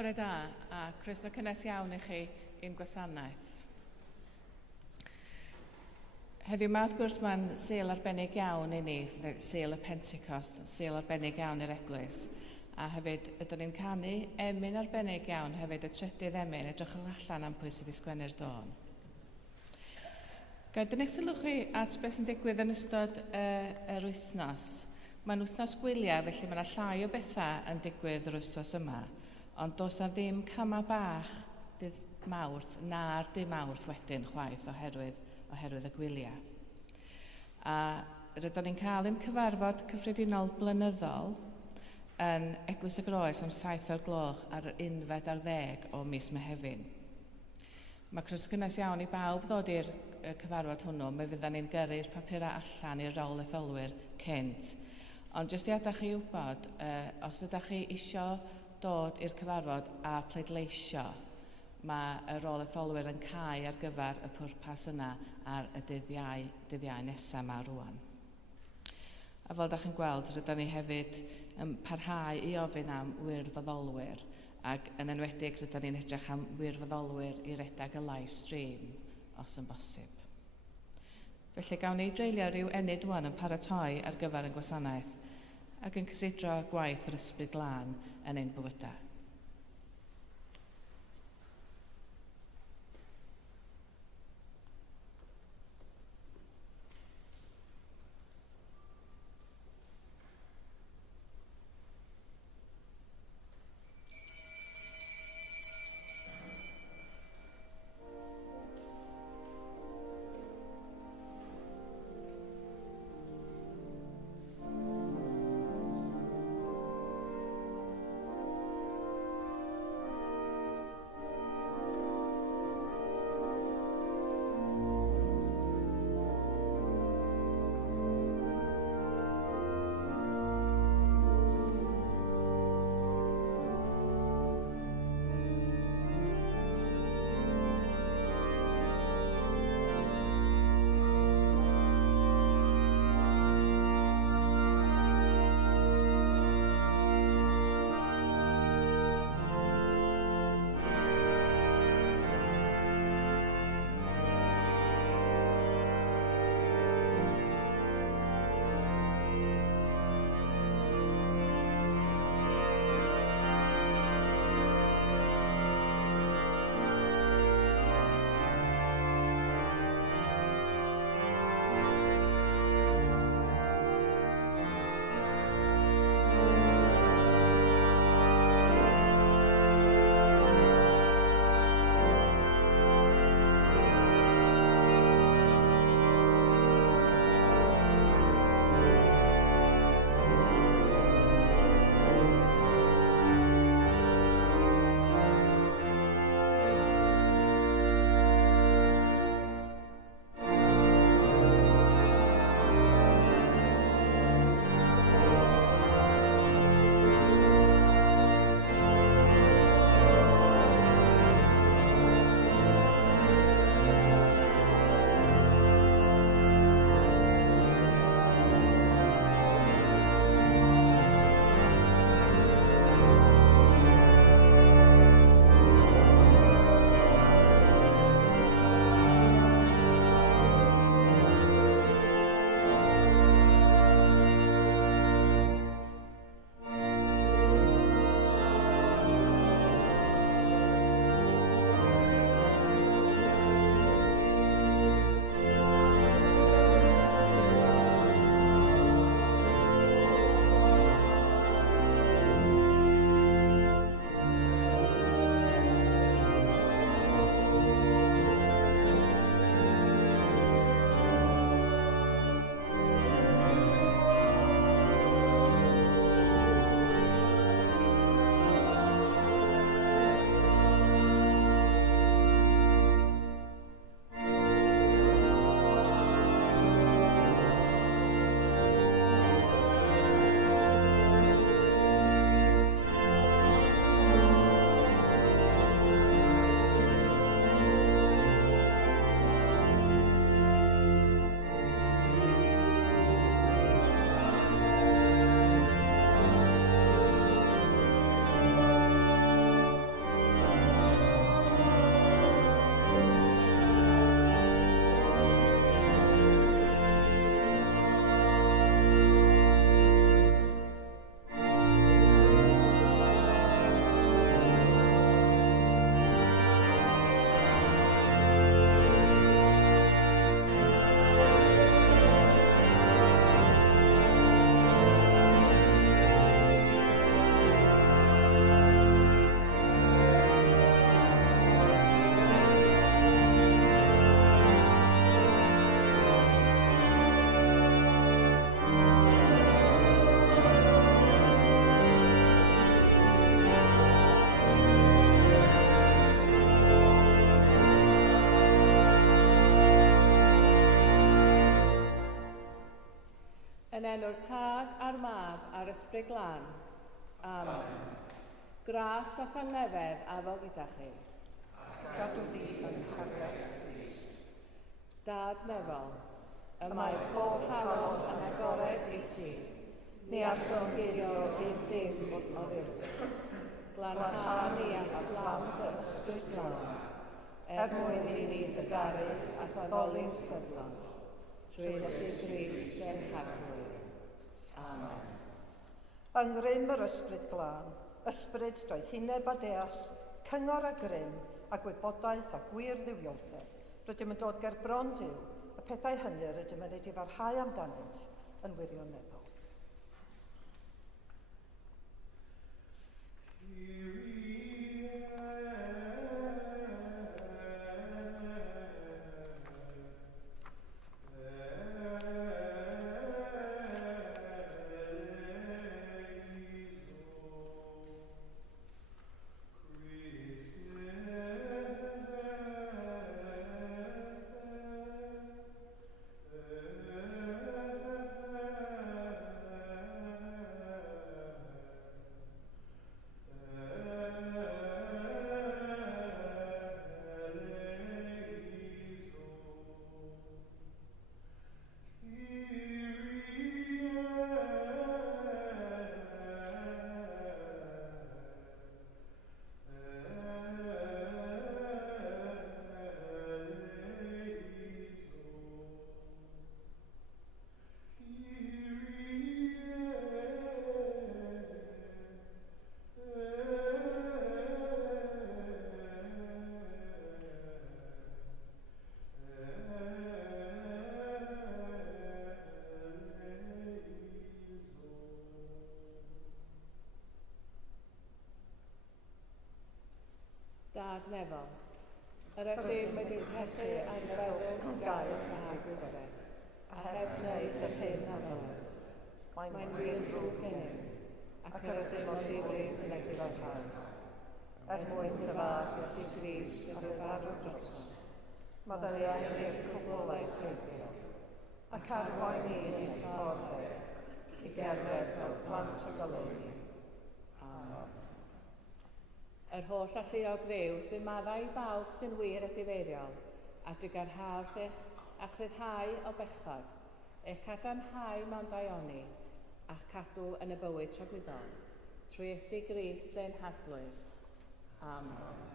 Bore da, a croeso cynnes iawn i chi i'n gwasanaeth. Heddiw ma, wrth gwrs, mae'n sul arbennig iawn i ni, sul y Pentecost, sul arbennig iawn i'r Eglwys. A hefyd, ydyn ni'n canu emyn arbennig iawn, hefyd y trydydd emyn, edrychwch allan am pwy sydd wedi sgwennu'r dôn. Gael dynnu sylw chi at beth sy'n digwydd yn ystod yr wythnos. Mae'n wythnos gwyliau, felly mae yna llai o bethau yn digwydd yr wythnos yma. Ond does na ddim cama bach dydd Mawrth na'r dydd Mawrth wedyn chwaith oherwydd y gwyliau. A rydyn ni'n cael ein cyfarfod cyffredinol blynyddol yn Eglwys y Groes am 7 o'r gloch ar yr 11 o mis Mehefin. Mae croeso cynnes iawn i bawb ddod i'r cyfarfod hwnnw. Mi fyddan ni'n gyrru'r papurau allan i'r rôl etholwyr cynt. Ond jyst i adael chi wybod, os ydych chi isio dod i'r cyfarfod a pleidleisio, mae y rôl etholwyr yn cau ar gyfer y pwrpas yna ar y dyddiau nesaf yma rwan. A fel ydych chi'n gweld, rydyn ni hefyd yn parhau i ofyn am wirfoddolwyr, ac yn enwedig rydyn ni'n edrych am wirfoddolwyr i redag y live stream, os yn bosib. Felly gawn ni dreulio rhyw enid wan yn paratoi ar gyfer y gwasanaeth, ac yn cysidro gwaith yr ysbryd glân yn ein bywydau. Yn enw'r Tad a'r Mab a'r Ysbryd Glân. Amen. Gras a thangnefedd a fo gyda chi. Gadw di yn hariad Crist. Dad nefol, y mae pob halon yn agored i ti. Ni allwn girio i'r dim o ddirfyd. Glanhau ni a phlam dy ysbryd glân, mwyn i ni ddygaru a thaddoli'n ffyddlon, trwy Iesu Grist ein Harglwyr. Amen. Yng ngrym yr ysbryd glân, ysbryd doedd huneb a deall, cyngor a grym, a gwybodaeth a gwir ddiwioldeb, rydym yn dod ger bron Duw, y pethau hynny rydym yn ei farhau amdanynt yn wirioneddol. Dad nefol, yr ydym wedi'n pechu a'n feddwl yn gael a gwyrdeb, a heb wneud yr hyn a ddol. Mae'n wir rhwg gennym, ac yr ydym o ddifrif yn edrychau. Mwyn dyfar Iesu Grist yn ddifarw drosodd, maddeuai i'r cwbolaeth heibio, ac arwain ni yn ein ffordd i gerdded fel plant o goleuni. Amen. Yr holl alluog ddew sy'n maddau i bawb sy'n wir a difeiriol, a digarharth eich a chryddhau o bechod, eich cadarnhau mewn daioni, a'ch cadw yn y bywyd tragwyddol, trwy Iesu Grist ein Harglwyr. Amen.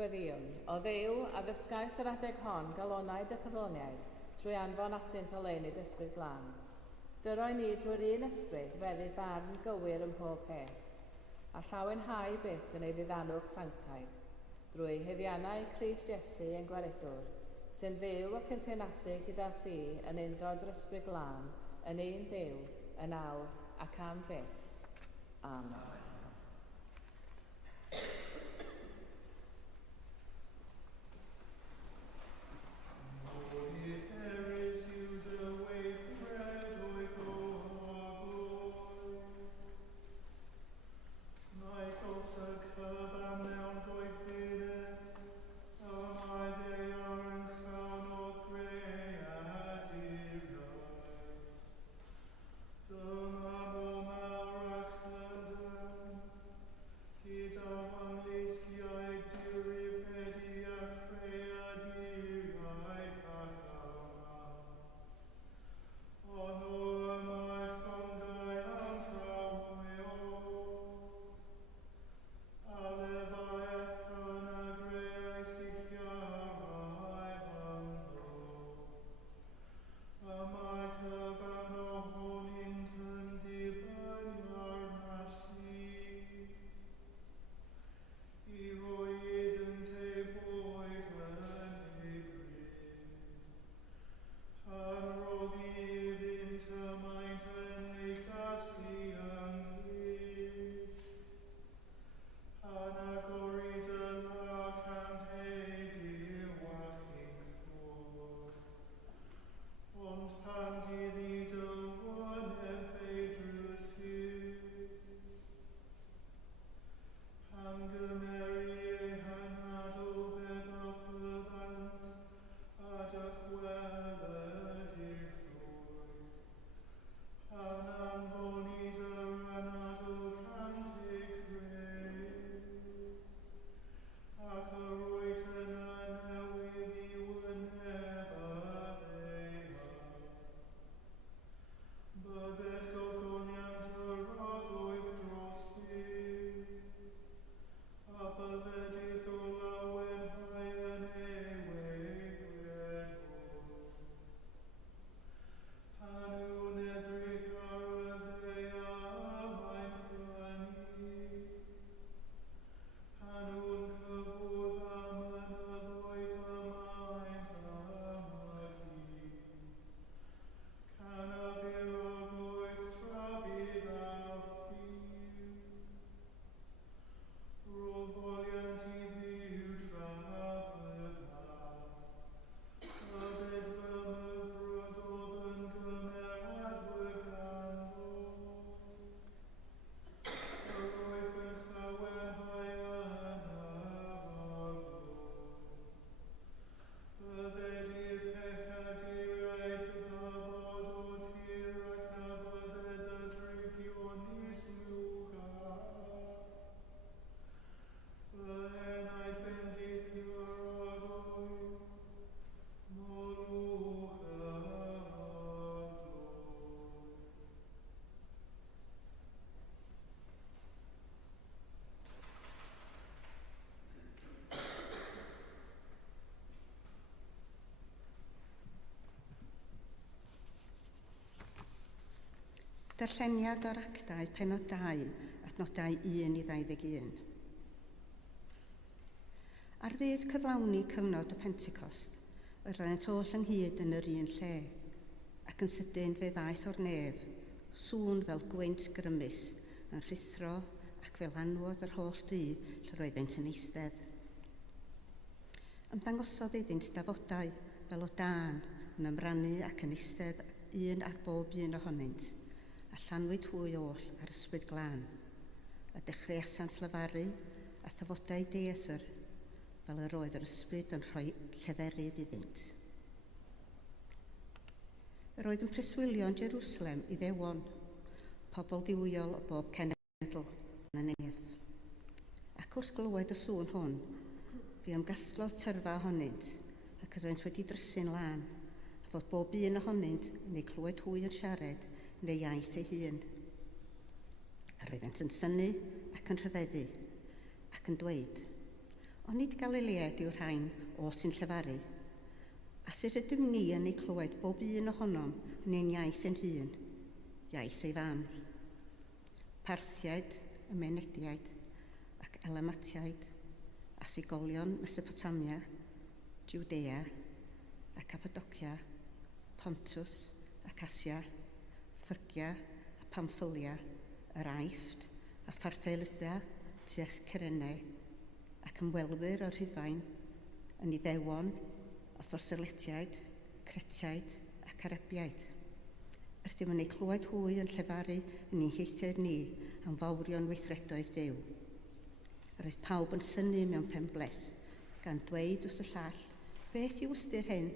Gweddïwn, o ddew a ddysgais yr adeg hon galonau Dethessaloniaid trwy anfon atynt o lenydd ysbryd glân. Dyroi ni drwy'r un ysbryd feddu barn gywir ym mhob peth, a llawenhau byth yn ei ddiddanwch sanctaidd, drwy heddiannau Crist Iesu ein gwaredwr, sy'n fyw ac yn teinasu gyda thi yn undod yr ysbryd glân, yn un Duw, yn awr ac am byth. Amen. Darlleniad o'r actau penod 2, adnodau 1 i 21. Ar ddydd cyflawni cyfnod y Pentecost, yr rhaent oll ynghyd yn yr un lle, ac yn sydyn fe ddaeth o'r nef, sŵn fel gwynt grymus, yn rhithro ac fel anwodd yr holl dŷ lle roeddent yn eistedd. Ymddangosodd iddynt dafodau fel o dân yn ymrannu ac yn eistedd un ar bob un ohonynt, a llanwyd hwy oll ar ysbryd glân, a dechreuasant lefaru a thafodau deathr, fel yr oedd yr ysbryd yn rhoi lleferydd iddynt. Yr oedd yn preswylio yn Jerusalem i ddewon, pobl diwyol o bob cenedl yn y nef. Ac wrth glywed y sŵn hwn, fi ymgasglodd tyrfa ohonynt, ac ydynt wedi drysu'n lan, a fod bob un ohonynt yn ei clywed hwy yn siarad neu iaith ei hun. A roeddent yn synnu ac yn rhyfeddu, ac yn dweud, Ond nid Galileaid yw'r rhain o sy'n llefaru. A sut ydym ni yn ei clywed bob un ohonom yn ein iaith yn hun, iaith ei fam. Parthiaid, Ymenediaid ac Elamatiaid, a thrigolion Mesopotamia, Judea a Cappadocia, Pontus ac Asia, Phrygia a Pamphylia, yr Aifft a Pharthelybia tua'r Cyrene, ac ymwelwyr o'r Rhufain, yn Iddewon, a Phorseletiaid, Cretiaid ac Arabiaid. Rydym yn ei clywed hwy yn llefaru yn ei heithiau ni am fawrion weithredoedd Duw. Yr oedd pawb yn synnu mewn penbleth, gan dweud wrth y llall, beth yw ystyr hyn?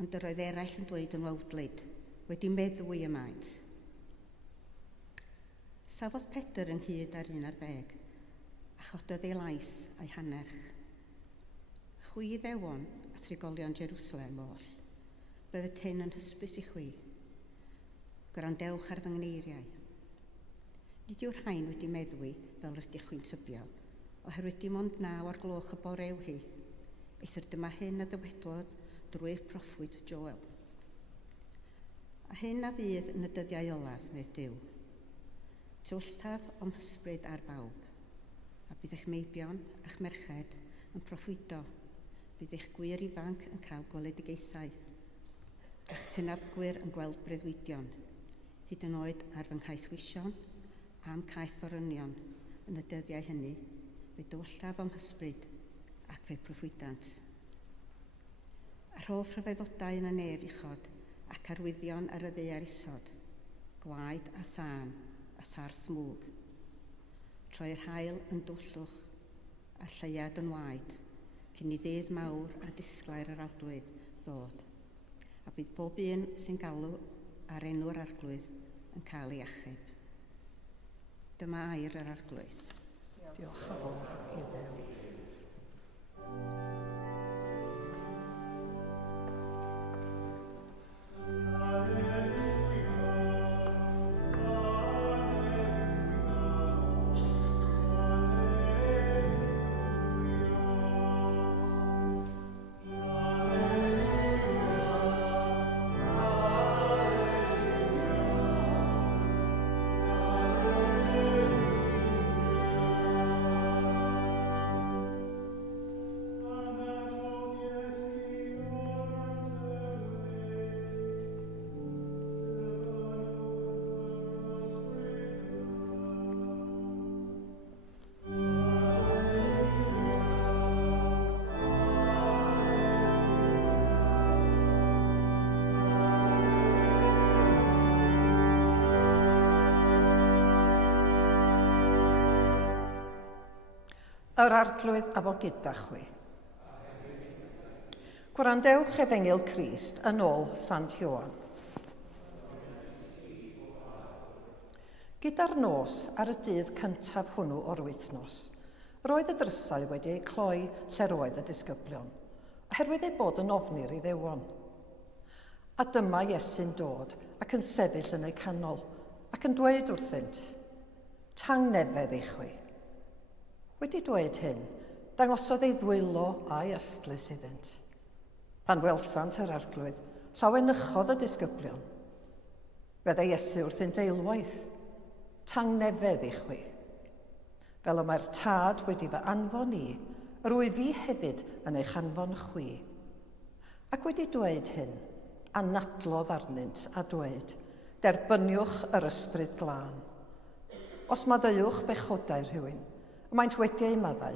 Ond yr oedd eraill yn dweud yn wawdlyd, wedi meddwi y maent. Safodd Pedr ynghyd ar 11, a chododd ei lais a'i hanerch. Chwi Iddewon a thrigolion Jerusalem oll, bydded hyn yn hysbys i chwi. Gwrandewch ar fy ngneiriau. Nid yw'r rhain wedi meddwi fel rydych chwi'n tybio, oherwydd dim ond 9 o'r gloch y bore yw hi. Eithir dyma hyn a ddywedwodd drwy'r proffwyd Joel. A hyn a fydd yn y dyddiau olaf, medd Duw. Tywlltaf o'm hysbryd ar bawb, a bydd eich meibion a'ch merched yn proffwydo, bydd eich gwir ifanc yn cael goledigaethau, a'ch hynafgwyr yn gweld breuddwydion, hyd yn oed ar fy nghaethwision a'm caeth forynion yn y dyddiau hynny, fe dywyllaf o'm hysbryd ac fe proffwydant. A rhof rhyfeddodau yn y nef uchod ac arwyddion ar y ddaear isod, gwaed a thân a tharth smwg. Troi'r hael yn dwllwch a'r lleiad yn waed, cyn i ddydd mawr a disglair yr arglwydd ddod. A bydd bob un sy'n galw ar enw'r arglwydd yn cael ei achub. Dyma air yr arglwydd. Diolch yn fawr i Dduw. Yr arglwydd a fo gyda chwi. Gwrandewch Efengyl Crist yn ôl Sant Ioan. Gyda'r nos ar y dydd cyntaf hwnnw o'r wythnos, roedd y drysau wedi eu cloi lle roedd y disgyblion, oherwydd ei bod yn ofni'r Iddewon. A dyma Iesu'n dod ac yn sefyll yn eu canol, ac yn dweud wrthynt, tangnefedd i chwi. Wedi dweud hyn, dangosodd ei ddwylo a'i ystlys iddynt. Pan welsant yr arglwydd, llawenychodd y disgyblion. Fydde Iesu wrthynt eilwaith, tangnefedd i chwi. Fel y mae'r tad wedi fy anfon i, rwy fi hefyd yn eich anfon chwi. Ac wedi dweud hyn, anadlodd arnynt a dweud, derbyniwch yr ysbryd glân. Os maddeuwch bechodau rhywun, maent wedi ei maddau,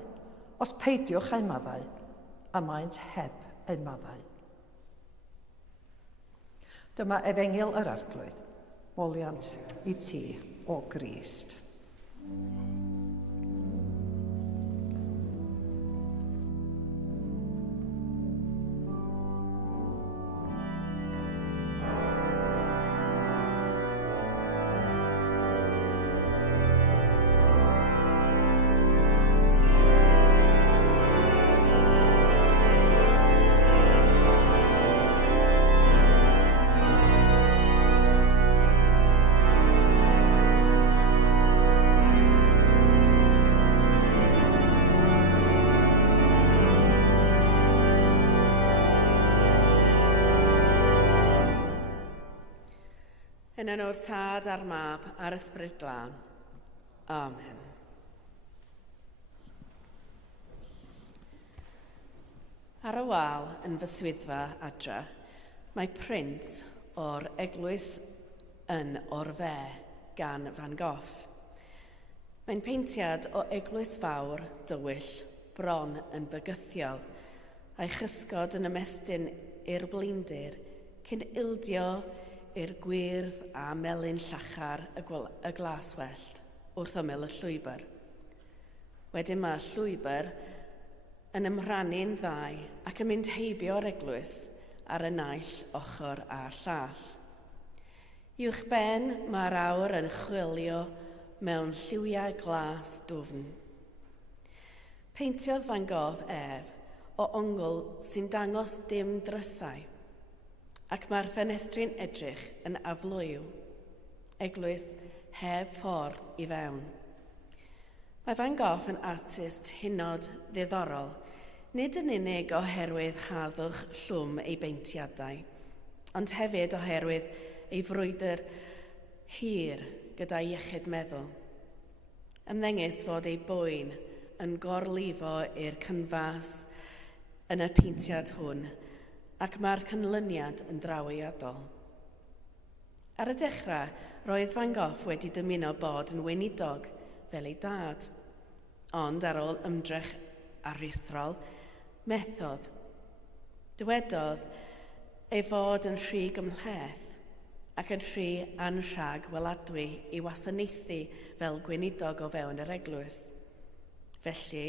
os peidiwch ei maddau, a maent heb ei maddau. Dyma Efengyl yr arglwydd, moliant i ti o Grist. Yn enw'r Tad a'r Mab a'r Ysbryd Glân. Amen. Ar y wal yn fy swyddfa adra, mae print o'r eglwys yn Orfe gan Van Gogh. Mae'n peintiad o eglwys fawr, dywyll, bron yn fygythiol, a'i chysgod yn ymestyn i'r blaendir cyn ildio i'r gwyrdd a melyn llachar y glas wellt wrth ymyl y llwybr. Wedyn mae llwybr yn ymrannu'n ddau ac yn mynd heibio'r eglwys ar y naill ochr a'r llall. Uwch ben mae'r awr yn chwilio mewn lliwiau glas dwfn. Peintiodd Van Gogh ef o ongl sy'n dangos dim drysau, ac mae'r ffenestri'n edrych yn aflwyw, eglwys heb ffordd i fewn. Mae Van Gogh yn artist hynod ddiddorol, nid yn unig oherwydd haddwch llwm ei beintiadau, ond hefyd oherwydd ei frwydr hir gyda iechyd meddwl. Ymddengys fod ei bwyn yn gorlifo i'r canfas yn y peintiad hwn, ac mae'r canlyniad yn drawiadol. Ar y dechrau, roedd Van Gogh wedi dymuno bod yn weinidog fel ei dad, ond ar ôl ymdrech aruthrol, methodd. Dywedodd ei fod yn rhy gymhleth ac yn rhy anrhag weladwy i wasanaethu fel gweinidog o fewn yr eglwys. Felly,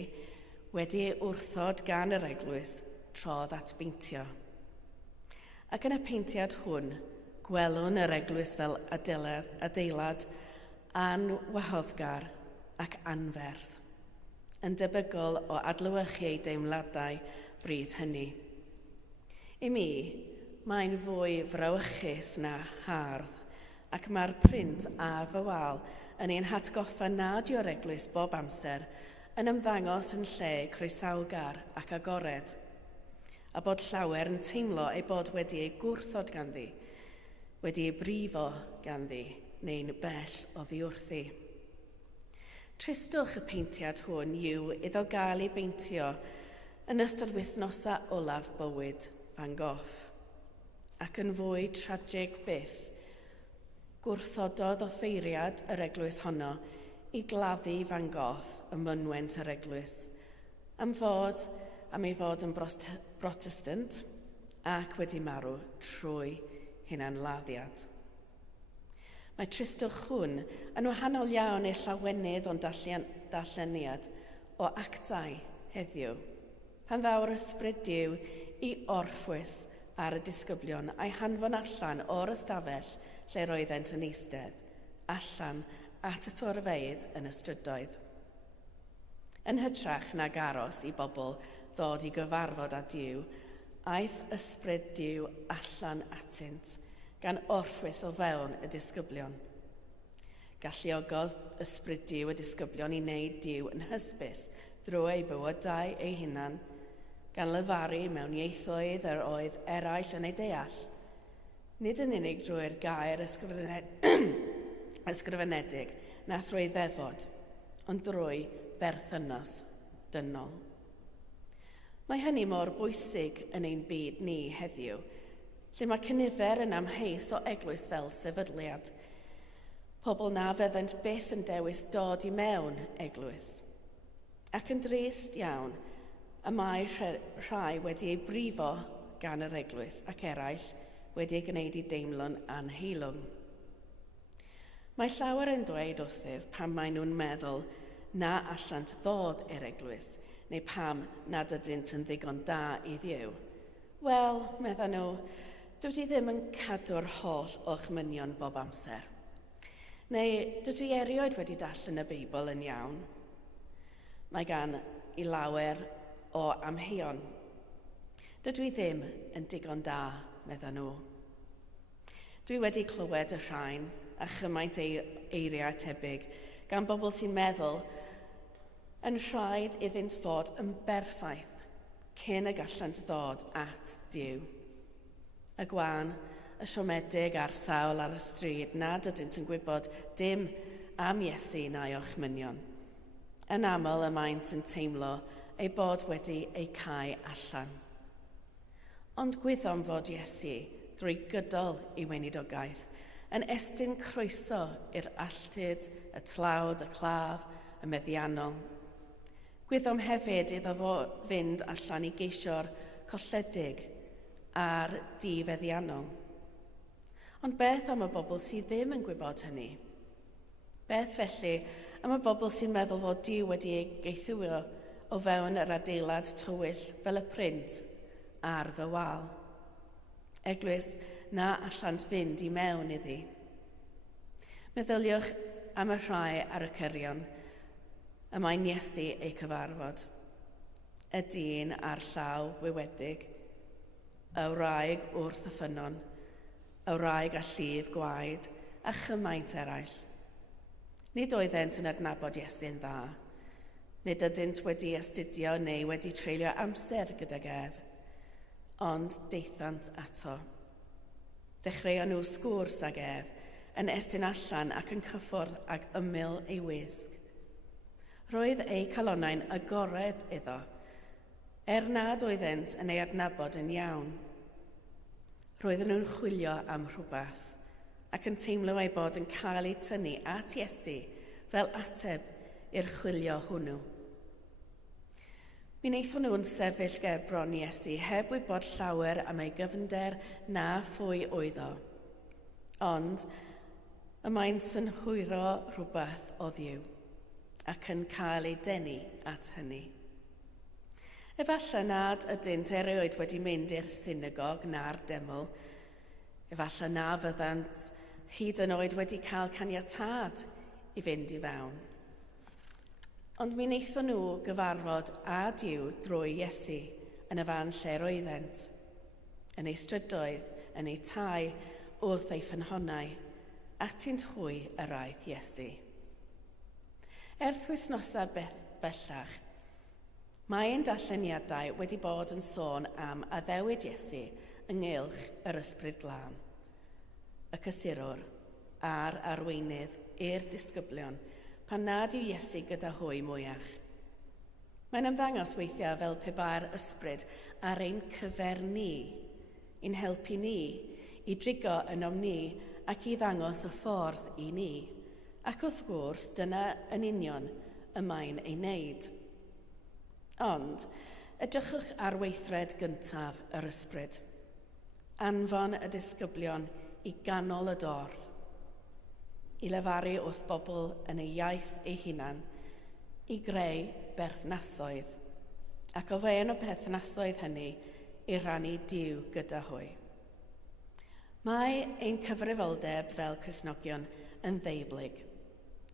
wedi ei wrthod gan yr eglwys, trodd at beintio. Ac yn y peintiad hwn, gwelwn yr eglwys fel adeilad anwahoddgar ac anferth, yn debygol o adlewyrchu ei deimladau bryd hynny. I mi, mae'n fwy frawychus na hardd, ac mae'r print a fy wal yn ein hatgoffa nad yw'r eglwys bob amser yn ymddangos yn lle croesawgar ac agored, a bod llawer yn teimlo ei bod wedi ei gwrthod ganddi, wedi ei brifo ganddi, neu'n bell o ddiwrthi. Tristwch y peintiad hwn yw iddo gael ei beintio yn ystod wythnosau olaf bywyd Van Gogh, ac yn fwy tragig byth, gwrthododd o ffeiriad yr eglwys honno i gladdu Van Gogh ym mynwent yr eglwys, am ei fod yn Protestant ac wedi marw trwy hunanladdiad. Mae tristwch hwn yn wahanol iawn i'r llawenydd o'n darlleniad o actau heddiw, pan ddaw'r ysbryd Duw i orffwys ar y disgyblion a'i hanfon allan o'r ystafell lle roeddent yn eistedd, allan at y torfeydd yn y strydoedd. Yn hytrach nag aros i bobl ddod i gyfarfod â Duw, aeth ysbryd Duw allan atynt, gan orffwys o fewn y disgyblion. Galluogodd ysbryd Duw y disgyblion i wneud Duw yn hysbys drwy eu bywydau eu hunan, gan lefaru mewn ieithoedd yr oedd eraill yn ei deall, nid yn unig drwy'r gair ysgrifenedig na thrwy ddefod, ond drwy berthynas dynol. Mae hynny mor bwysig yn ein byd ni heddiw, lle mae cynifer yn amheus o eglwys fel sefydliad. Pobl na fyddant byth yn dewis dod i mewn eglwys. Ac yn drist iawn, y mae rhai wedi ei brifo gan yr eglwys ac eraill wedi ei gwneud i deimlo'n anheilwng. Mae llawer yn dweud wrthyf pam maen nhw'n meddwl na allant ddod i'r eglwys, neu pam nad ydynt yn ddigon da i Dduw. Wel, meddyn nhw, dydw i ddim yn cadw'r holl o'ch mynion bob amser. Neu dydw i erioed wedi darllen y Beibl yn iawn. Mae gan i lawer o amheuon. Dydw i ddim yn digon da, meddyn nhw. Dwi wedi clywed y rhain a chymaint eiriau tebyg gan bobl sy'n meddwl yn rhaid iddynt fod yn berffaith cyn y gallant ddod at Duw. Y gwan, y siomedig a'r sawl ar y stryd nad ydynt yn gwybod dim am Iesu na i'ch mynion. Yn aml y maent yn teimlo ei bod wedi ei cau allan. Ond gwyddom fod Iesu drwy gydol ei weinidogaeth yn estyn croeso i'r alltyd, y tlawd, y claf, y meddiannol. Gwyddom hefyd iddo fo fynd allan i geisio'r colledig a'r difeddiannol. Ond beth am y bobl sydd ddim yn gwybod hynny? Beth felly am y bobl sy'n meddwl fod Duw wedi ei geithio o fewn yr adeilad tywyll fel y print ar fy wal? Eglwys na allant fynd i mewn iddi. Meddyliwch am y rhai ar y cyrion, y mae'n Iesu ei cyfarfod. Y dyn ar llaw wywedig, y wraig wrth y ffynon, y wraig a llif gwaed, a chymaint eraill. Nid oeddent yn adnabod Iesu'n dda. Nid ydynt wedi astudio neu wedi treulio amser gydag ef, ond deithant ato. Dechreuon nhw sgwrs ag ef, yn estyn allan ac yn cyffwrdd ag ymyl ei wisg. Roedd ei calonnau'n agored iddo, nad oeddent yn ei adnabod yn iawn. Roedden nhw'n chwilio am rhywbeth, ac yn teimlo ei bod yn cael ei tynnu at Iesu fel ateb i'r chwilio hwnnw. Mi wnaethon nhw'n sefyll ger bron Iesu heb wybod llawer am ei gyfnder na phwy oedd o. Ond y mae'n synhwyro rhywbeth o Dduw ac yn cael ei denu at hynny. Efallai nad ydynt erioed wedi mynd i'r synagog na'r deml. Efallai na fyddant hyd yn oed wedi cael caniatâd i fynd i fewn. Ond mi wnaethon nhw gyfarfod â Duw drwy Iesu yn y fan lle roeddent, yn ei strydoedd, yn ei tai, wrth ei ffynhonnau, atynt hwy yr aeth Iesu. Wythnosau bellach, mae ein darlleniadau wedi bod yn sôn am addewid Iesu ynghylch yr ysbryd glân, y cysurwr a'r arweinydd i'r disgyblion, pan nad yw Iesu gyda hwy mwyach. Mae'n ymddangos weithiau fel pe ba'r ysbryd ar ein cyfer ni, i'n helpu ni, i drigo ynom ni ac i ddangos y ffordd i ni. Ac wrth gwrs, dyna yn union y mae'n ei wneud. Ond, edrychwch ar weithred gyntaf yr ysbryd. Anfon y disgyblion i ganol y dorf, i lefaru wrth bobl yn ei iaith ei hunan, i greu berthnasoedd, ac o fewn y berthnasoedd hynny i rannu Duw gyda hwy. Mae ein cyfrifoldeb fel Cristnogion yn ddeiblyg.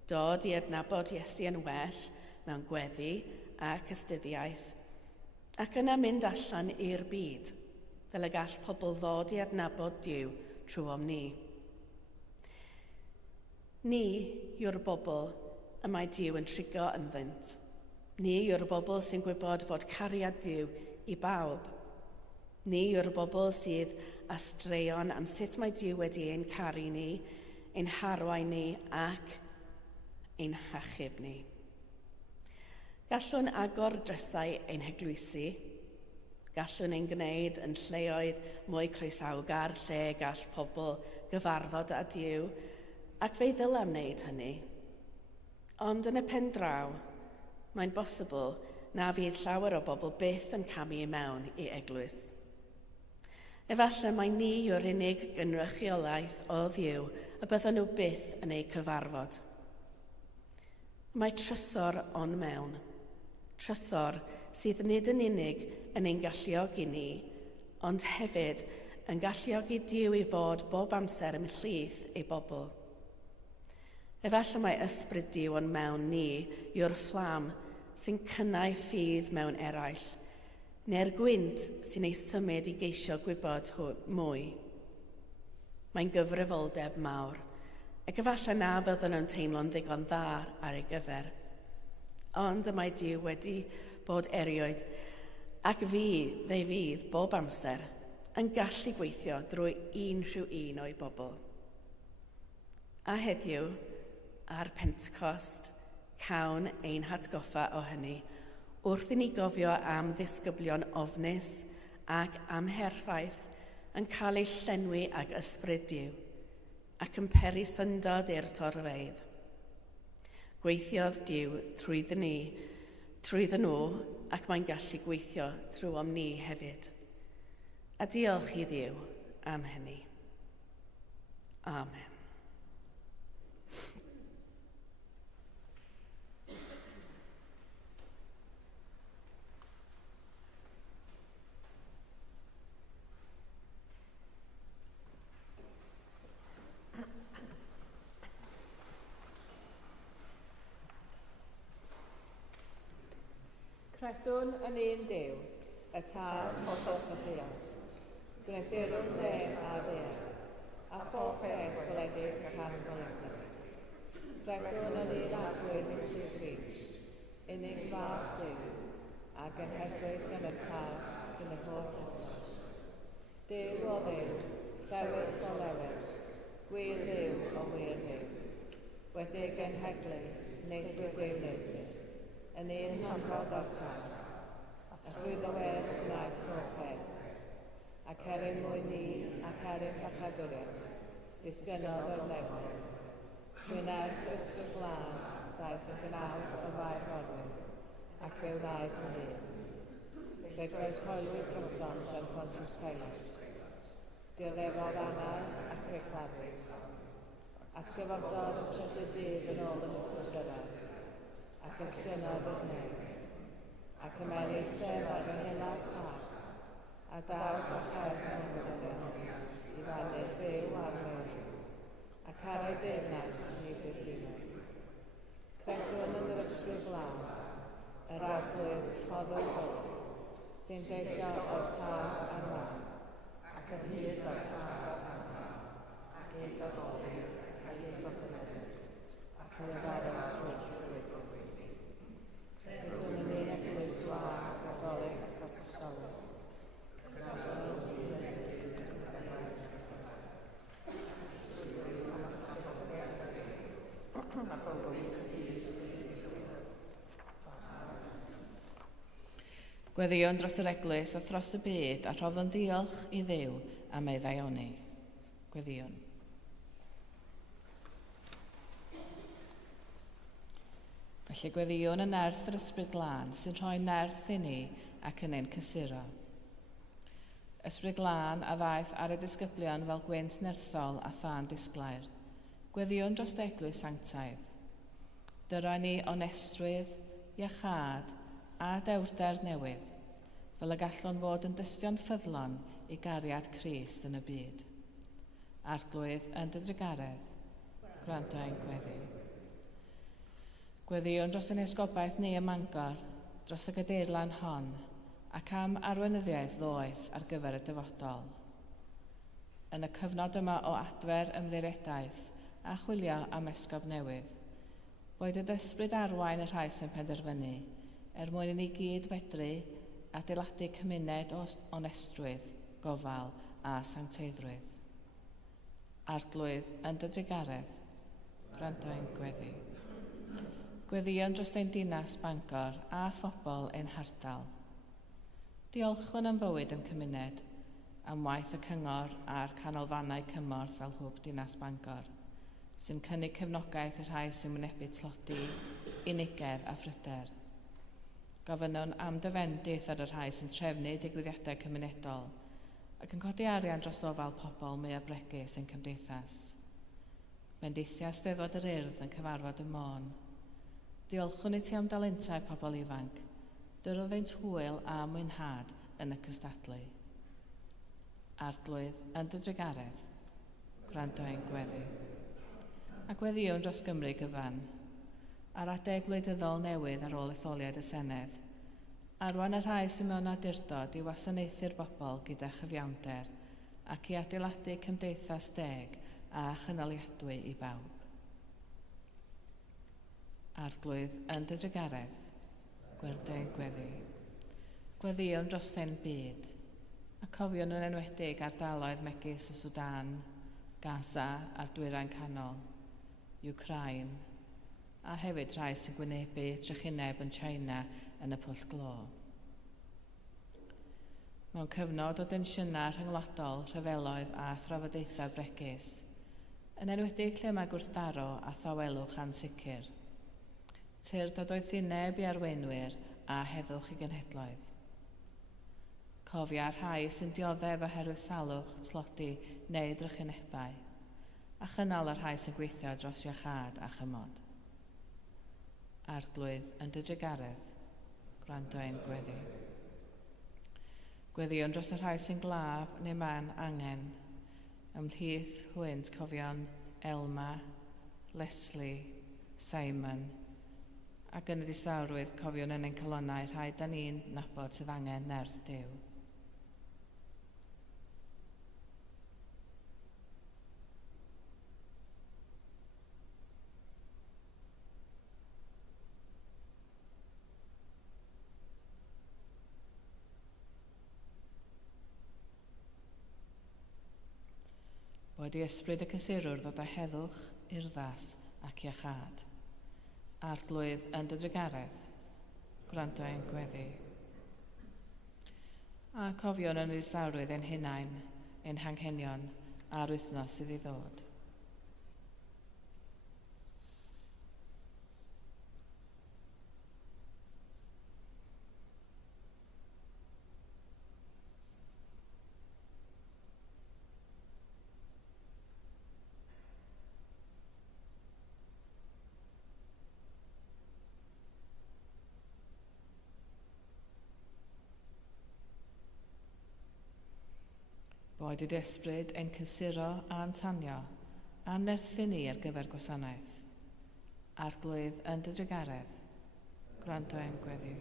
Dod i adnabod Iesu yn well mewn gweddi ac ystuddiaeth, ac yna mynd allan i'r byd, fel y gall pobl ddod i adnabod Duw trwom ni. Ni yw'r bobl y mae Duw yn trigo ynddynt. Ni yw'r bobl sy'n gwybod fod cariad Duw i bawb. Ni yw'r bobl sydd â straeon am sut mae Duw wedi ein caru ni, ein harwain ni ac ein hachub ni. Gallwn agor drysau ein heglwysu, gallwn ein gwneud yn lleoedd mwy croesawgar lle gall pobl gyfarfod â Duw, ac fe ddylem wneud hynny. Ond yn y pen draw, mae'n bosibl na fydd llawer o bobl byth yn camu mewn i eglwys. Efallai mai ni yw'r unig gynrychiolaeth o Dduw y bydden nhw byth yn ei cyfarfod. Mae trysor on mewn. Trysor sydd nid yn unig yn ein galluogi ni, ond hefyd yn galluogi Duw i fod bob amser yn ymhlith ei bobl. Efallai mae ysbryd Duw on mewn ni yw'r fflam sy'n cynnau ffydd mewn eraill, neu'r gwynt sy'n ei symud i geisio gwybod mwy. Mae'n gyfrifoldeb mawr, ac efallai na fyddwn nhw'n teimlo'n ddigon dda ar ei gyfer. Ond y mae Duw wedi bod erioed, ac fe fydd bob amser yn gallu gweithio drwy unrhyw un o'i bobl. A heddiw, ar Pentecost, cawn ein hatgoffa o hynny, wrth i ni gofio am ddisgyblion ofnus ac amherffaith yn cael ei llenwi ag ysbryd Duw, ac yn peri syndod i'r torfeydd. Gweithiodd Duw trwyddyn nhw ac mae'n gallu gweithio trwom ni hefyd. A diolch i Dduw am hynny. Amen. Credwn yn un Duw, y tad hollol ffeithiol. Gwnedirwn neb a ddeir, a phob peth gwledig pan gwledig. Credwn yn un arglwydd Iesu Grist, unig fab Duw, a genhedwyd gan y tad gan y holl ysgol. Duw o Dduw, llewyrch o lewyr, gwir Dduw o wir Dduw, wedi genhedlu, nid wedi'i wneud, yn un hanfod o'r tad, a llwyddo wer o gwneud pob peth, ac erin mwy ni ac erin bachadwriaeth, disgynodd o'r newydd. Trwy nerth Ysbryd Glân, daeth yn gnawd o fair forwyn, ac fe wnaed yn hun. Fe groeshoelwyd Cymson gan Pontius Pilate. Dioddefodd angau ac fe cladwyd. Atgyfoddodd y trydydd dydd yn ôl yn ystod gyrraedd, ac ysgynodd yr neb, ac ymeni sef ar y hela'r tag, a dawd o chefn o'r wydoliaeth, i fannu'r byw a'r fyr, ac ar ei deyrnas i ddifrifau. Credwn yn yr Ysbryd Glân, yr arglwydd rhoddwyd bywyd, sy'n deillio o'r tad a'r man, ac yn hyd o'r tad a'r man, ac hyd o'r oli, ac hyd o'r gynnydd, ac yn yfarol trwy'r llwyddo. Credwn yn un eglwys lan, Catholig ac Apostolic. Gweddïwn dros yr eglwys a thros y byd a rhoddon ddiolch i Dduw am ei ddaioni. Gweddïwn. Felly gweddïwn yn nerth yr Ysbryd Glân sy'n rhoi nerth i ni ac yn ein cysuro. Ysbryd Glân a ddaeth ar y disgyblion fel gwynt nerthol a thân disglair. Gweddïwn dros eglwys sanctaidd. Dyro ni onestrwydd, iachad a dewrder newydd, fel y gallwn fod yn dystion ffyddlon i gariad Crist yn y byd. Arglwydd yn dy drigaredd, gwrando ein gweddi. Gweddiwn dros yn esgobaeth ni ym Mangor, dros y gadeirlan hon, ac am arweinyddiaeth ddoeth ar gyfer y dyfodol. Yn y cyfnod yma o adfer ymddiriadaeth a chwilio am esgob newydd, boed y dysbryd arwain y rhai sy'n penderfynu, mwyn i ni gyd fedru adeiladu cymuned o onestrwydd, gofal a sancteiddrwydd. Arglwydd yn dy drigaredd, gwrando ein gweddi. Gweddïwn dros ein dinas Bangor a phobl ein hardal. Diolchwn am fywyd yn cymuned, am waith y cyngor a'r canolfannau cymorth fel hwb dinas Bangor, sy'n cynnig cefnogaeth i'r rhai sy'n wynebu tlodi, unigedd a phryder. Gofynnwn am dyfendith ar y rhai sy'n trefnu digwyddiadau cymunedol ac yn codi arian dros ofal pobl mwyaf bregus ein cymdeithas. Bendithia Steddfod yr Urdd yn cyfarfod y Môn. Diolchwn i ti am dalentau pobl ifanc, dyroddent hwyl a mwynhad yn y cystadlu. Arglwydd yn dy drigaredd, gwrando ein gweddi. A gweddiwn dros Gymru gyfan, ar adeg gwleidyddol newydd ar ôl etholiad y Senedd. Arwain y rhai sy'n mewn awdurdod i wasanaethu'r bobl gyda chyfiawnder ac i adeiladu cymdeithas deg a chynaliadwy i bawb. Arglwydd yn dy drigaredd, gwrando ein gweddi. Gweddiwn dros ein byd, a cofion yn enwedig ardaloedd megis y Sudan, Gaza a'r Dwyrain Canol, Ukraine, a hefyd rhai sy'n gwynebu trychineb yn China yn y Pwll Glo. Mewn cyfnod o densiynau rhyngwladol, rhyfeloedd a thrafodaethau bregus, yn enwedig lle mae gwrthdaro a thawelwch ansicr. Tyrd a doethineb i arweinwyr a heddwch i genhedloedd. Cofia rhai sy'n dioddef oherwydd salwch, tlodi neu drychinebau, a chynnal ar rhai sy'n gweithio dros iachad a chymod. Arglwydd yn dy drigaredd, gwrando ein gweddi. Gweddion dros y rhai sy'n glaf neu man angen, ymhlith hwynt cofion Elma, Leslie, Cymun, ac yn y distawrwydd cofion yn ein colonnau rhai da ni'n nabod sydd angen nerth Duw. Bod i ysbryd y cysurwr ddod â heddwch, urddas ac iachad. Arglwydd yn dy drigaredd, gwrando ein gweddi. A cofion yn y distawrwydd ein hunain, ein hanghenion a'r wythnos sydd i ddod. Boed y desbryd ein cysuro a'n tanio, a nerthyn ni ar gyfer gwasanaeth. Arglwydd yn dy drigaredd, gwrando ein gweddi.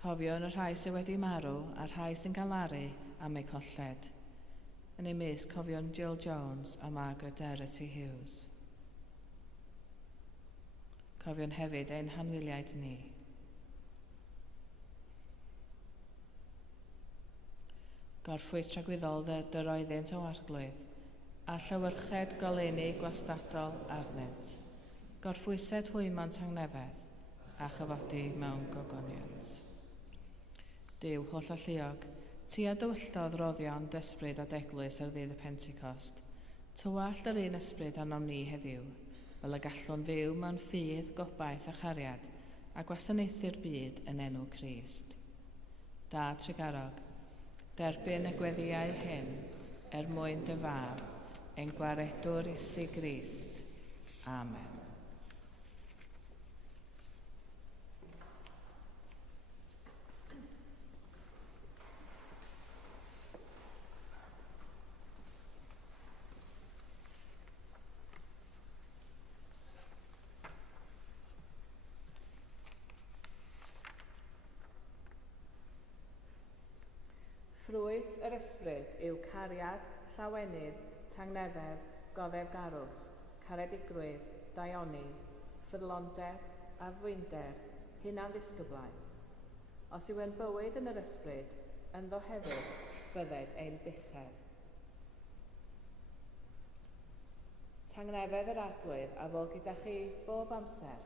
Cofion y rhai sydd wedi marw a rhai sy'n galaru am eu colled. Yn ei mis cofion Jill Jones a Margaret Hughes. Cofion hefyd ein hanwyliaid ni. Gorffwys tragwyddol dy roeddynt o arglwydd, a llywyrched goleni gwastadol arnynt. Gorffwysed hwymon tangnefedd, a chyfodi mewn gogoniant. Duw holl alluog, ti a dywyllodd roddion dysbryd a deglwys ar ddydd y Pentecost. Tywall yr un ysbryd arnom ni heddiw, fel y gallwn fyw mewn ffydd, gobaith a chariad, a gwasanaethu'r byd yn enw Crist. Da Tregarog, derbyn y gweddiau hyn mwyn dy far, ein gwaredwr Iesu Grist. Amen. Ffrwyth yr ysbryd yw cariad, llawenydd, tangnefedd, goddefgarwch, caredigrwydd, daioni, ffyrlondeb, addwynder, hunan-ddisgyblaeth. Os yw yn bywyd yn yr ysbryd, ynddo hefyd bydded ein buchedd. Tangnefedd yr arglwydd a fod gyda chi bob amser.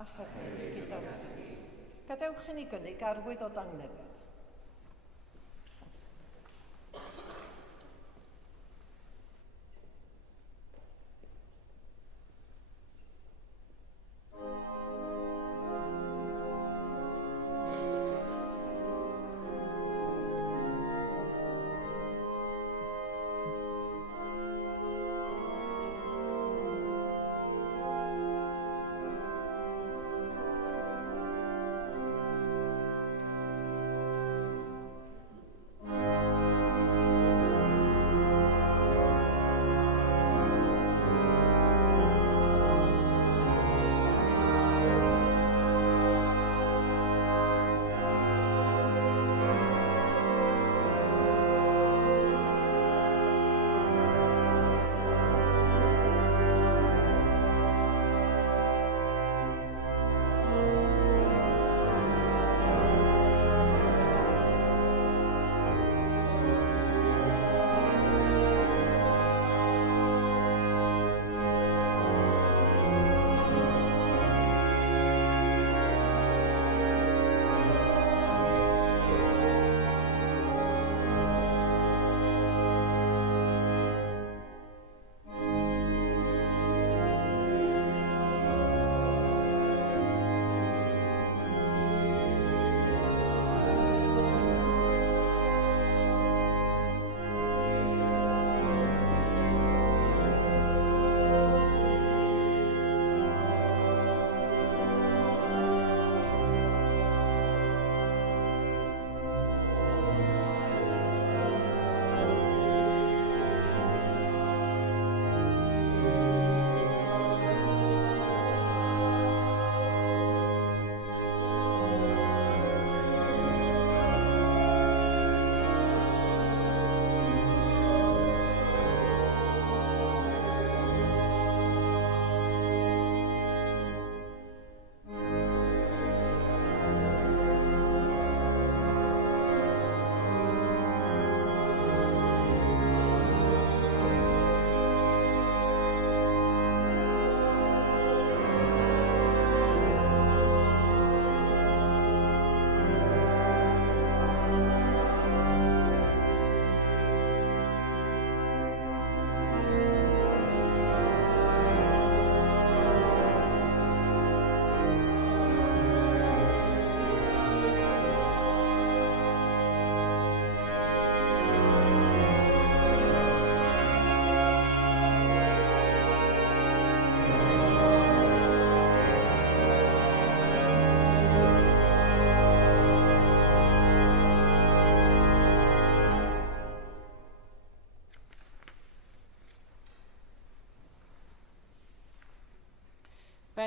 A hefyd gyda chi. Gadewch i ni gynnig arwydd o dangnefedd.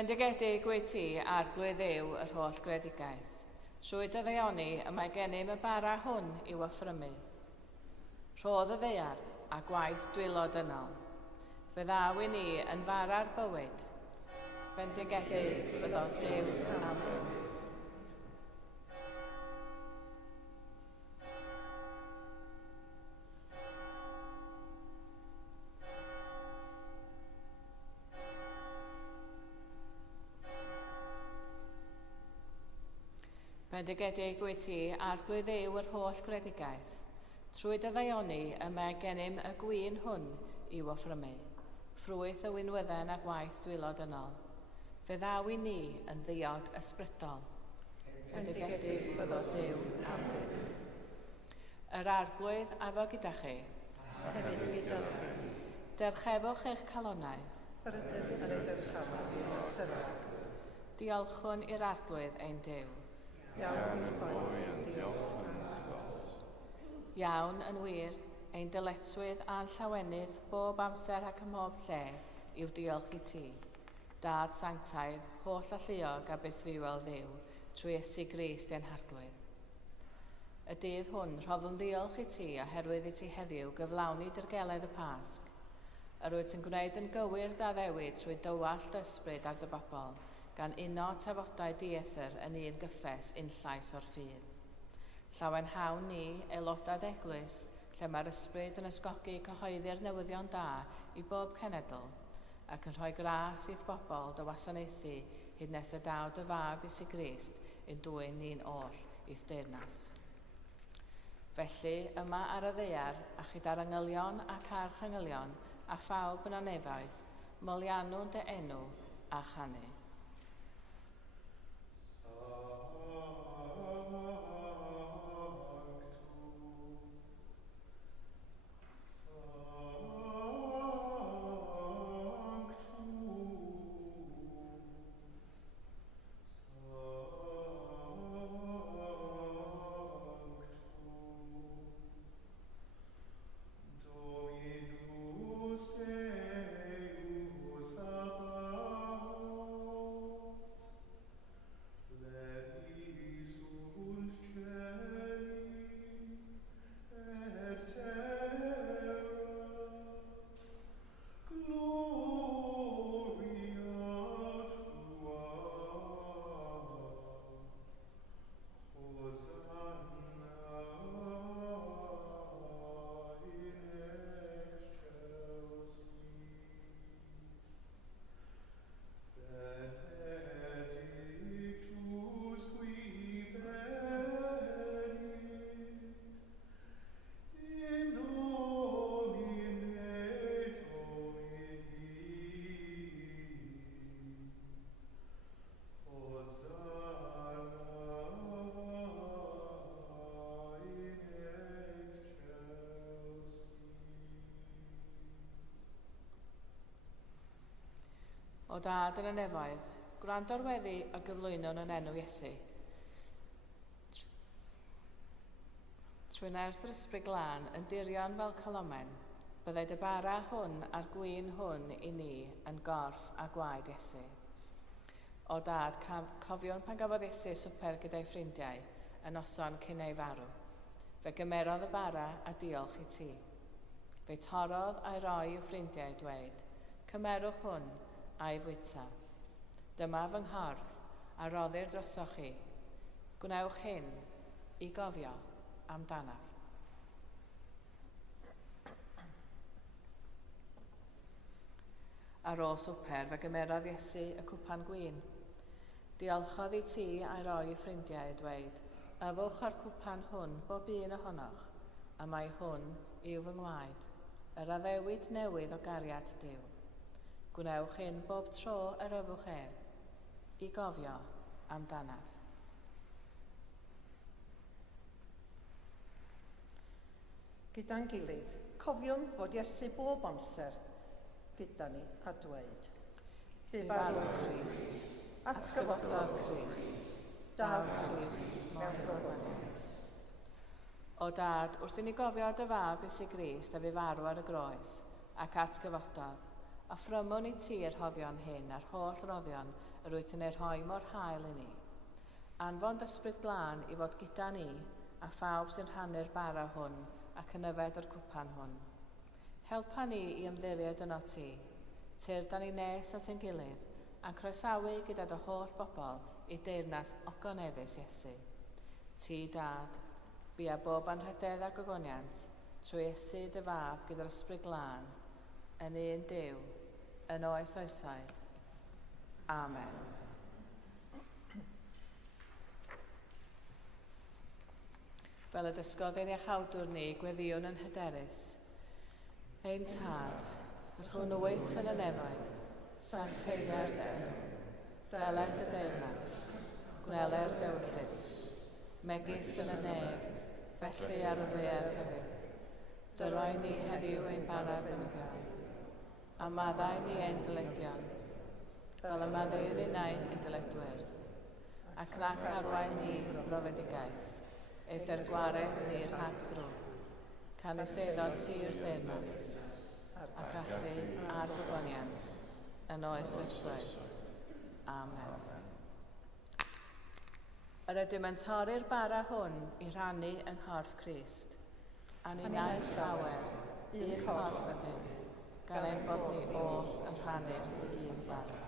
Bendigedig wyt ti, arglwydd Dduw yr holl gredigaeth. Trwy dy ddeioni y mae gennym y bara hwn i'w offrymu. Rhodd y ddeiar a gwaith dwylod ynol. Fe ddaw I ni yn fara'r bywyd. Bendigedig fyddo Duw am hyn. Bendigedig wyt ti, arglwydd Dduw yr holl gredigaeth. Trwy dy ddeioni y mae gennym y gwyn hwn i'w offrymu. Ffrwyth y wynwydden a gwaith dwylod ynol. Fe ddaw I ni yn ddiog ysbrydol. Bendigedig fyddo Duw am hyn. Yr arglwydd afo gyda chi. Hefyd gyda chi. Derchefwch eich calonnau. Yr ydym yn ei dyrchafod i'n naturiol. Diolchwn i'r arglwydd ein Duw. Iawn i'r gwaith diolch am Dduw. Iawn yn wir, ein dyletswydd a'n llawenydd bob amser ac ym mhob lle i'w diolch I ti. Dad sanctaidd, holl a lluog a byth fiwel Dduw, trwy Iesu Grist ein harglwydd. Y dydd hwn, rhoddwn ddiolch I ti oherwydd I ti heddiw gyflawni dirgeledd y Pasg. Yr wyt yn gwneud yn gywir da ddewid trwy dywallt ysbryd ar dy bobl, gan uno tafodau diethyr yn un gyffes unllais o'r ffydd. Llawen hawn ni, aelodau'r eglwys, lle mae'r ysbryd yn ysgogi cyhoeddi'r newyddion da I bob cenedl, ac yn rhoi gras i'th bobl dy wasanaethu hyd nes y daw dy fab Iesu Grist yn dwyn ni'n oll i'th deyrnas. Felly, yma ar y ddeiar, a chyd ar angylion ac archangylion, a phawb yn anefoedd, molianwn dy enw a chanu. O Dad yn y nefoedd, gwrando'r weddi a gyflwynon yn enw Iesu. Trwy'n erth yr ysbryd glân yn dirion fel colomen, byddai dy bara hwn a'r gwyn hwn I ni yn gorff a gwaed Iesu. O Dad, cofion pan gafodd Iesu swper gyda'i ffrindiau yn noson cyn ei farw. Fe gymerodd y bara a diolch I ti. Fe torodd a'i roi i'w ffrindiau dweud, cymerwch hwn a'i fwyta. Dyma fy nghorff a roddir drosoch chi. Gwnewch hyn I gofio amdanaf. Ar ôl swper fe gymerodd Iesu y cwpan gwyn. Diolchodd I ti a'i roi I ffrindiau dweud, yfwch ar cwpan hwn bob un ohonoch, a mae hwn yw fy ngwaed, yr addewid newydd o gariad Duw. Gwnewch hyn bob tro yr yfwch ef, I gofio amdanaf. Gyda'n gilydd, cofiwn fod Iesu bob amser gyda ni a dweud. Bu farw Crist, atgyfododd Crist, daw Crist mewn gofyniad. O Dad, wrth I ni gofio dy fab Iesu Grist a fu farw ar y groes, ac atgyfododd, a phrymwn I ti'r rhoddion hyn a'r holl roddion yr wyt yn ei rhoi mor hael i ni. Anfon ysbryd glân i fod gyda ni a phawb sy'n rhannu'r bara hwn ac yn yfed o'r cwpan hwn. Helpa ni i ymddiried yno ti, tir da ni nes at ein gilydd, a'n croesawu gyda dy holl bobl i deyrnas ogoneddus Iesu. Ti, Dad, bu a bob anrhydedd a gogoniant, trwy Iesu dy fab gyda'r ysbryd glân, yn un Duw, yn oes oesoedd. Amen. Fel y dysgodd ein iachawdwr ni gweddiwn yn hyderus. Ein tad, yr hwn o wyt yn y nefoedd, sancteiddio'r dew, deleth y deyrnas, gwneler dewllus, megis yn y nef, felly ar y ddaear gyfyd. Dyroi ni heddiw ein bara benyddiol, a maddau ni ein dyledion, fel y maddau unau ein dyledwyr, ac nac arwain ni profedigaeth, eith'r gwareg ni rhag drwg, caniseddod tir deyrnas, ac athu a'r gogoniant, yn oes oesoedd. Amen. Yr ydym yn torri'r bara hwn i rannu yng nghorff Crist, a ni naeth llawer, un corff ydym, gan ein bod ni oll yn rhannu'r un bara.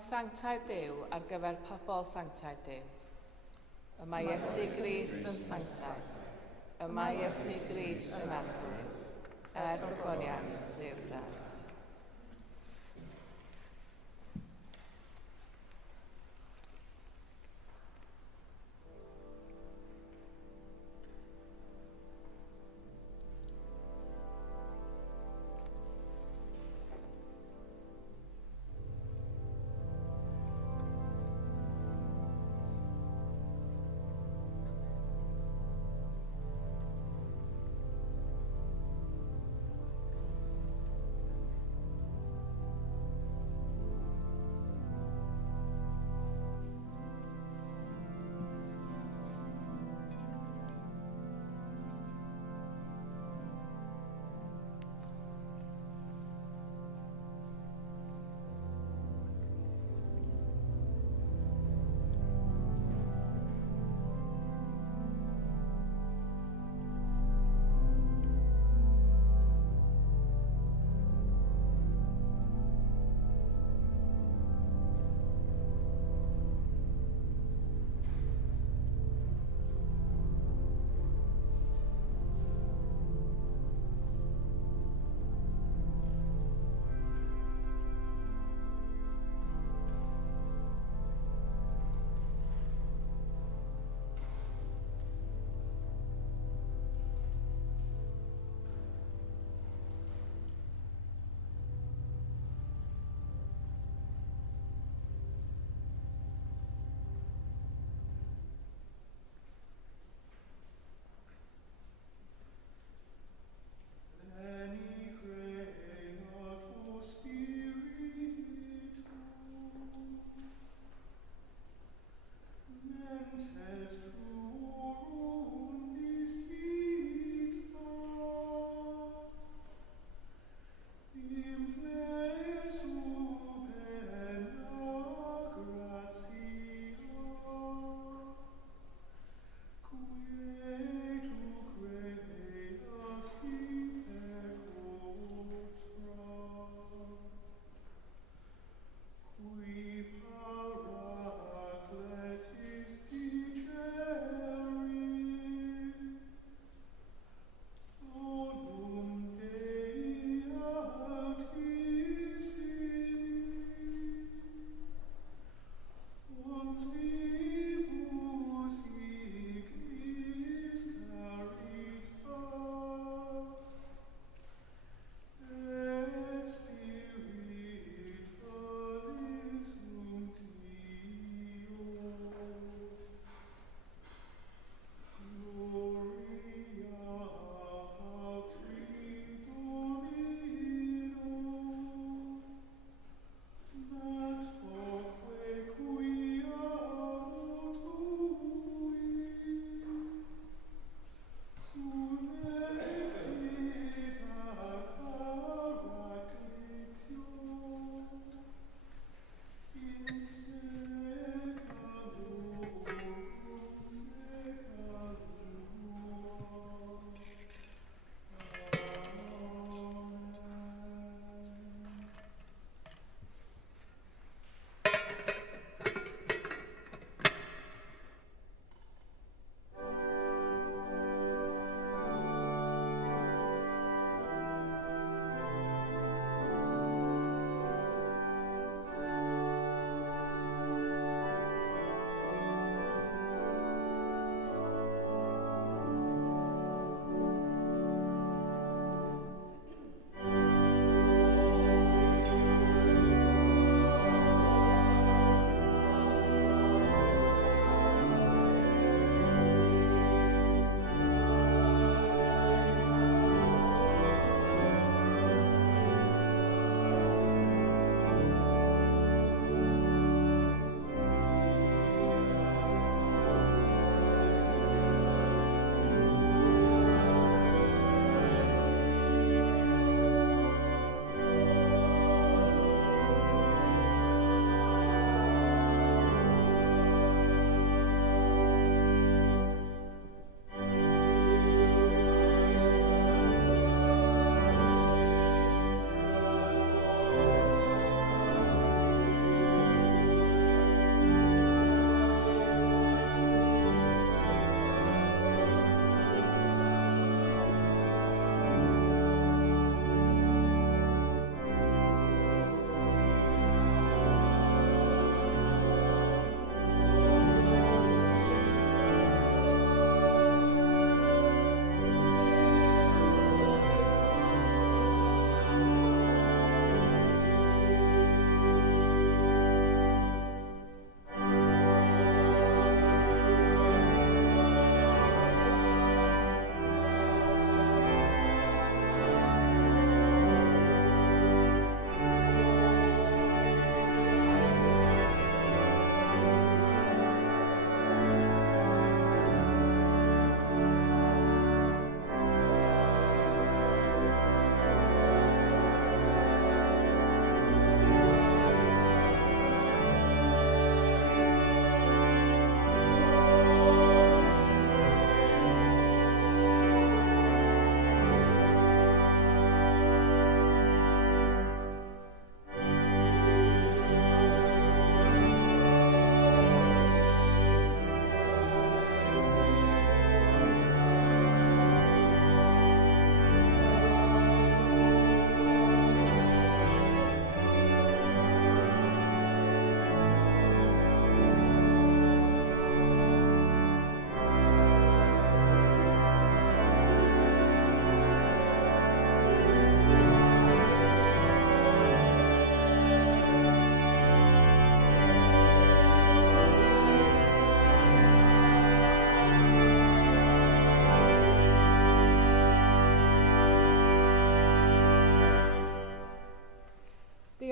Sanctaidd Duw ar gyfer pobl sanctaidd Duw. Yma Iesu Grist yn sanctaidd. Yma Iesu Grist yn arglwydd. Gogoniant Duw Dad.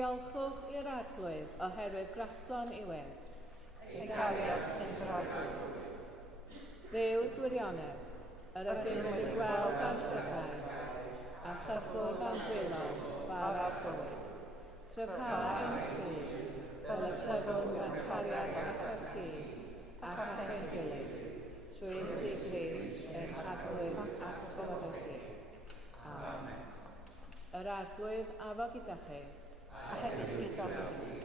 Diolchwch i'r arglwydd oherwydd graslon i wef. Ei gariad sy'n dragwyr. Dduw gwirionedd, yr ydym wedi gweld gan llygaid, a chyffwrdd am dwylo bar ar bywyd. Cryfha ein ffydd, fel y tyfwn mewn cariad at y tŷ ac at ein gilydd, trwy Iesu Grist ein arglwydd at gyfodedig. Amen. Yr arglwydd afo gyda chi, A hefyd gyda chi.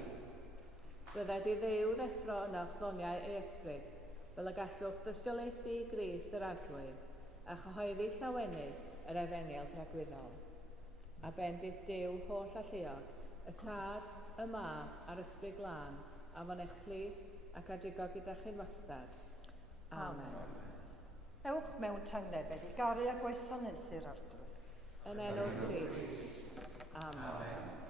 Bydded i ddew ddeffro yn eich ddoniau ei ysbryd, fel y gallwch dystiolaethu i Grist yr arglwydd, a chyhoeddi llawenydd yr efengyl dragwyddol. A bendith Duw holl a lluog, y tad, y mab a'r ysbryd glân, a fan eich plith ac adrigo gyda chi'n wastad. Amen. Ewch mewn tangnefedd i garu a gwasanaethu'r arglwydd. Yn enw Crist. Amen.